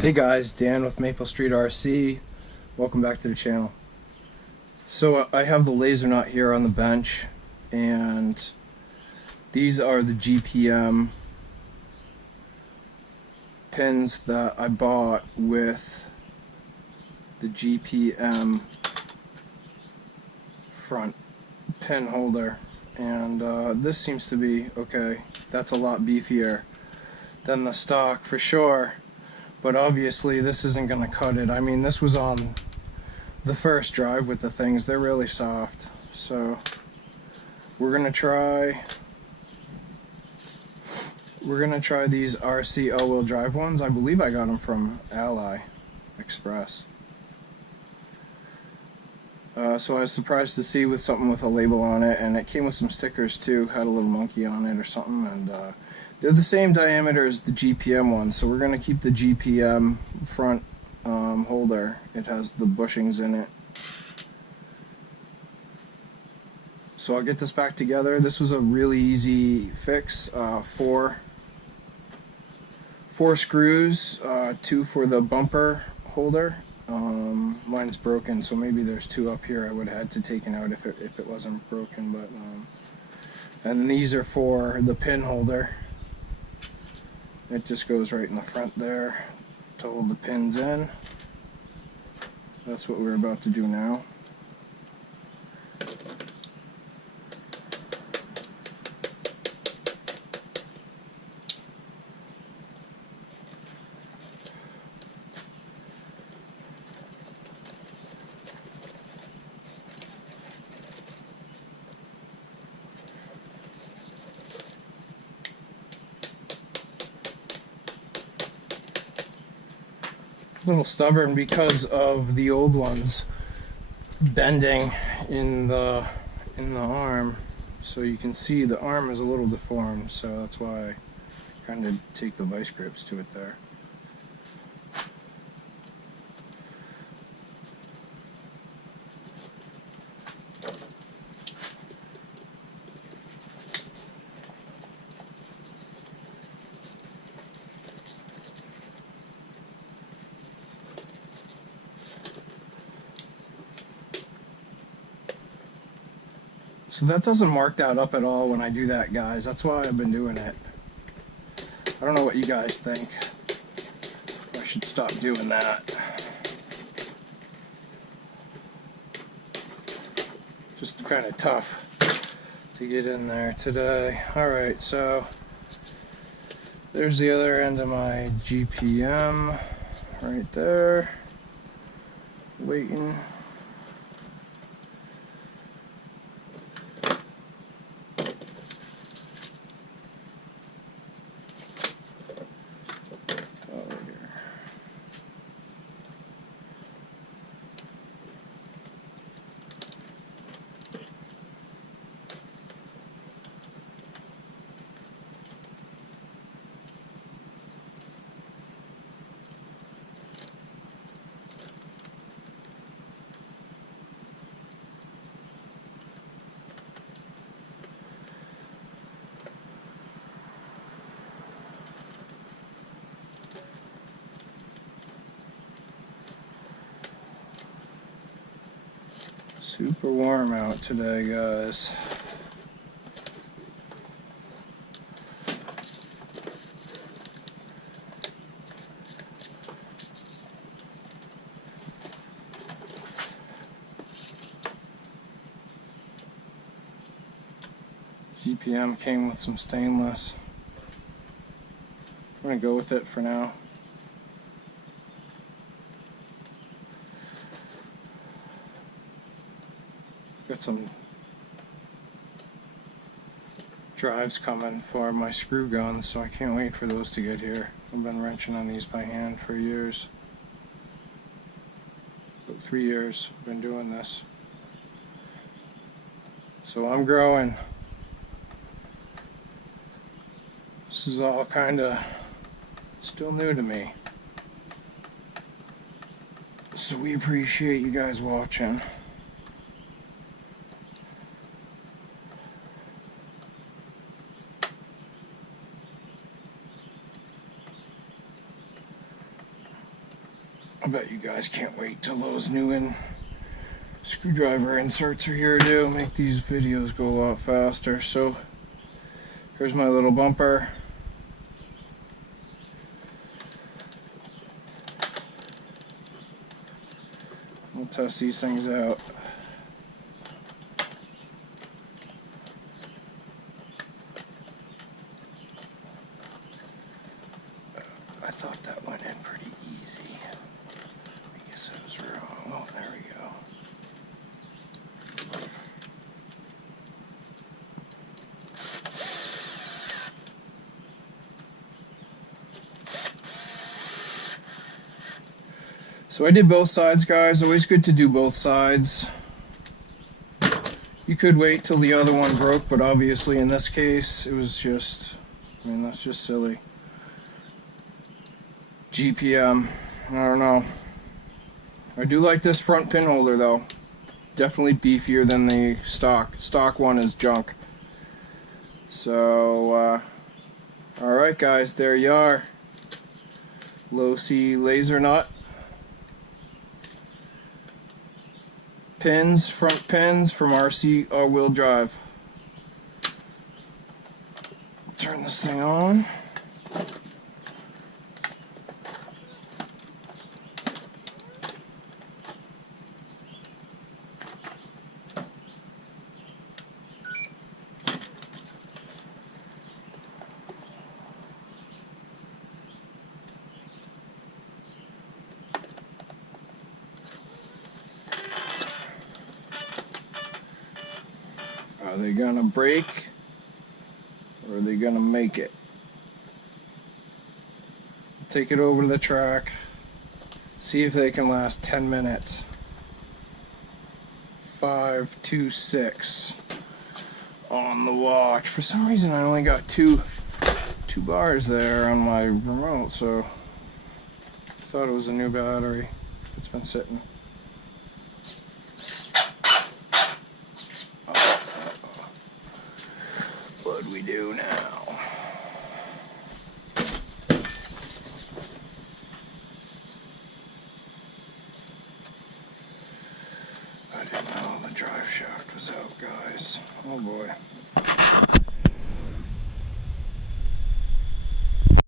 Hey guys, Dan with Maple Street RC. Welcome back to the channel. So I have the Lasernut here on the bench, and these are the GPM pins that I bought with the GPM front pin holder, and this seems to be okay. That's a lot beefier than the stock for sure. But obviously this isn't going to cut it. I mean, this was on the first drive with the things. They're really soft. So we're going to try these RC all-wheel drive ones. I believe I got them from Ally Express. So I was surprised to see with something with a label on it, and it came with some stickers too. Had a little monkey on it or something, and they're the same diameter as the GPM one, so we're going to keep the GPM front holder. It has the bushings in it. So I'll get this back together. This was a really easy fix. Four screws, two for the bumper holder. Mine's broken, so maybe there's two up here. I would have had to take it out if it wasn't broken. But and these are for the pin holder. It just goes right in the front there to hold the pins in. That's what we're about to do now. A little stubborn because of the old ones bending in the arm, so you can see the arm is a little deformed, so that's why I kind of take the vice grips to it there. So that doesn't mark that up at all when I do that, guys. That's why I've been doing it. I don't know what you guys think. I should stop doing that. Just kind of tough to get in there today. Alright, so there's the other end of my GPM right there. Waiting. Super warm out today, guys. GPM came with some stainless. I'm going to go with it for now. Got some drives coming for my screw guns, so I can't wait for those to get here. I've been wrenching on these by hand for years. About 3 years I've been doing this. So I'm growing. This is all kind of still new to me. So we appreciate you guys watching. I bet you guys can't wait till those new screwdriver inserts are here to make these videos go a lot faster. So here's my little bumper. We'll test these things out. I thought that went in pretty easy. I guess I was wrong. Oh, there we go. So I did both sides, guys. Always good to do both sides. You could wait till the other one broke, but obviously in this case, it was just, I mean, that's just silly. GPM, I don't know. I do like this front pin holder though. Definitely beefier than the stock. Stock one is junk. So, alright guys, there you are. Losi Lasernut. Pins, front pins from RC all-wheel drive. Turn this thing on. Are they gonna break, or are they gonna make it? Take it over to the track, see if they can last 10 minutes. 526 on the watch. For some reason I only got two bars there on my remote, so I thought it was a new battery. It's been sitting. What do we do now? I didn't know the drive shaft was out, guys. Oh boy.